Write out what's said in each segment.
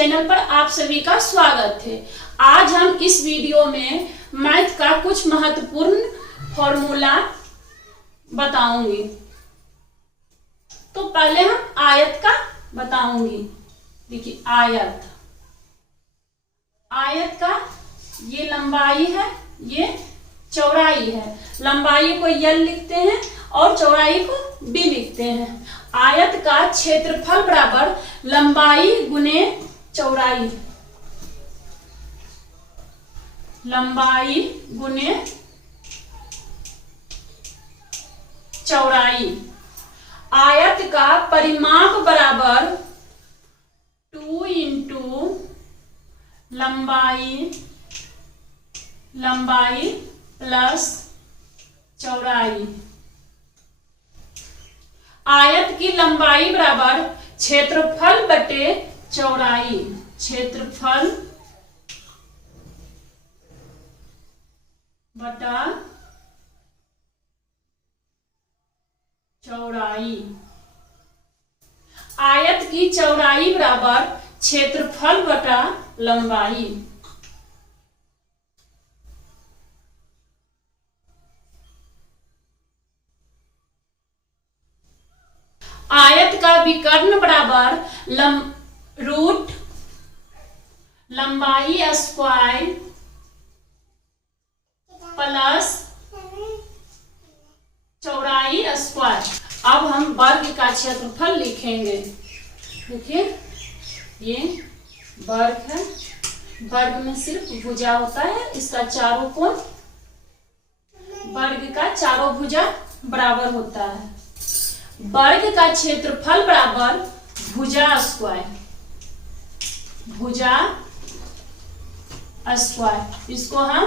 Channel पर आप सभी का स्वागत है। आज हम इस वीडियो में मैथ का कुछ महत्वपूर्ण फॉर्मूला बताऊंगी। तो पहले हम आयत का बताऊंगी। देखिए आयत का ये लंबाई है, ये चौड़ाई है। लंबाई को L लिखते हैं और चौड़ाई को D लिखते हैं। आयत का क्षेत्रफल बराबर लंबाई गुने चौड़ाई, लंबाई गुने चौड़ाई। आयत का परिमाप बराबर 2 इंटू लंबाई प्लस चौड़ाई। आयत की लंबाई बराबर क्षेत्रफल बटे चौड़ाई, क्षेत्रफल बटा चौड़ाई। आयत की चौड़ाई बराबर क्षेत्रफल बटा लंबाई। आयत का विकर्ण बराबर रूट लंबाई स्क्वायर प्लस चौड़ाई स्क्वायर। अब हम वर्ग का क्षेत्रफल लिखेंगे। देखिए ये वर्ग है, वर्ग में सिर्फ भुजा होता है, इसका चारों कोण, वर्ग का चारों भुजा बराबर होता है। वर्ग का क्षेत्रफल बराबर भुजा स्क्वायर, भुजा स्क्वायर। इसको हम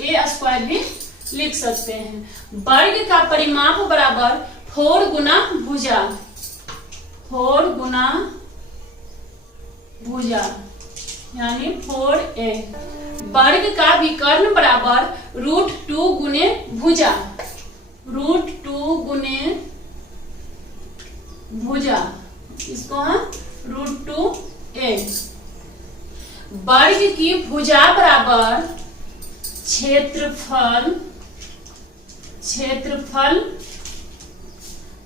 ए स्क्वायर भी लिख सकते हैं। वर्ग का परिमाप बराबर 4 गुना भुजा, 4 गुना भुजा यानी 4a। वर्ग का विकर्ण बराबर √2 गुने भुजा, √2 गुने भुजा, इसको हम √2a। वर्ग की भुजा बराबर क्षेत्रफल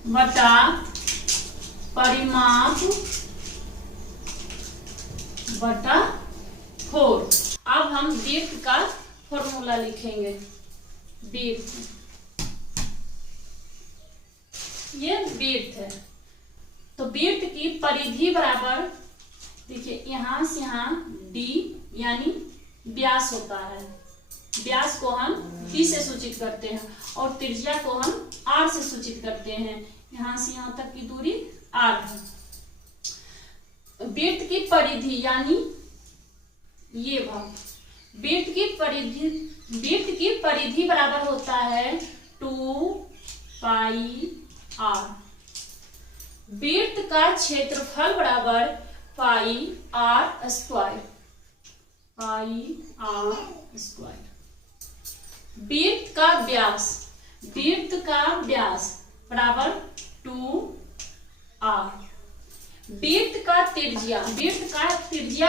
बटा परिमाप बटा 4। अब हम वृत्त का फॉर्मूला लिखेंगे। वृत्त, ये वृत्त है। तो वृत्त की परिधि बराबर, देखिए यहां से यहां D यानी व्यास होता है। व्यास को हम D से सूचित करते हैं और त्रिज्या को हम R से सूचित करते हैं। यहां से यहां तक की दूरी R है। वृत्त की परिधि यानी ये भाग, वृत्त की परिधि बराबर होता है 2πr। वृत्त का क्षेत्रफल बराबर πr स्क्वायर, वृत्त का व्यास बराबर 2r। वृत्त का त्रिज्या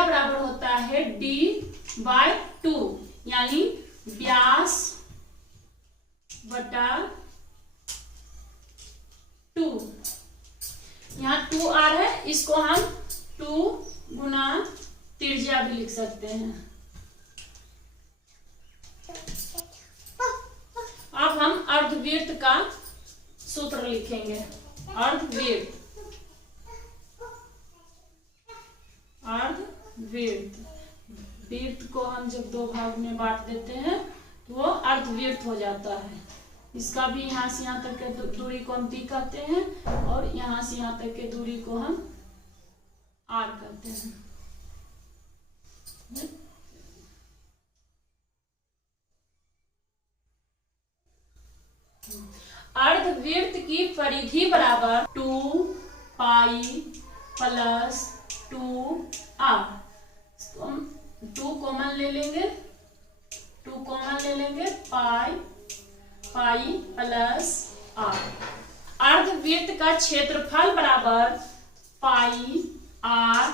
बराबर होता है D/2 यानी व्यास बटा 2। यहाँ 2r है, इसको हम 2 गुना त्रिज्या भी लिख सकते हैं। अब हम अर्धवृत्त का सूत्र लिखेंगे। वृत्त को हम जब 2 भाग में बांट देते हैं तो वो अर्धवृत्त हो जाता है। इसका भी यहाँ से यहाँ तक के दूरी को हम D कहते हैं और यहाँ से यहाँ तक के दूरी को हम R कहते हैं। अर्धवृत्त की परिधि बराबर 2π प्लस 2r। 2 कॉमन ले लेंगे, पाई प्लस r। अर्धवृत्त का क्षेत्रफल बराबर पाई r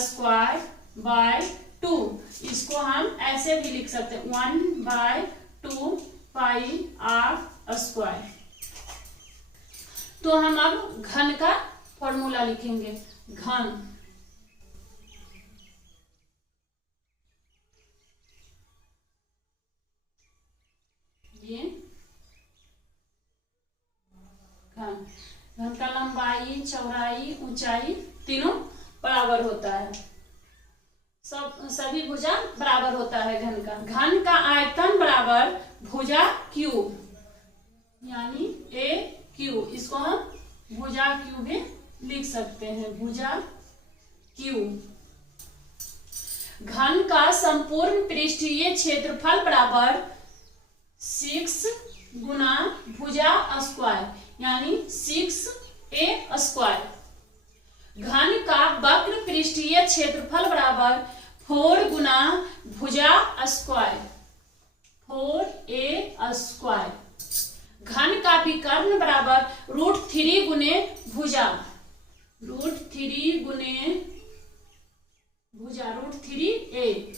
स्क्वायर 1/2। इसको हम ऐसे भी लिख सकते हैं 1/2 πr²। तो हम अब घन का फॉर्मूला लिखेंगे। घन ये घन घन का लंबाई, चौड़ाई, ऊंचाई तीनों बराबर होता है। सभी भुजा बराबर होता है घन का। घन का आयतन बराबर भुजा क्यूब, यानी ए क्यूब। इसको हम भुजा क्यूब भी लिख सकते हैं, भुजा क्यूब। घन का संपूर्ण पृष्ठीय क्षेत्रफल बराबर 6 गुना भुजा स्क्वायर, यानी 6a²। घन का वक्र पृष्ठीय क्षेत्रफल बराबर 4 गुना भुजा स्क्वायर, 4a²। घन का विकर्ण बराबर √3 गुने भुजा, √3 गुने भुजा, √3a।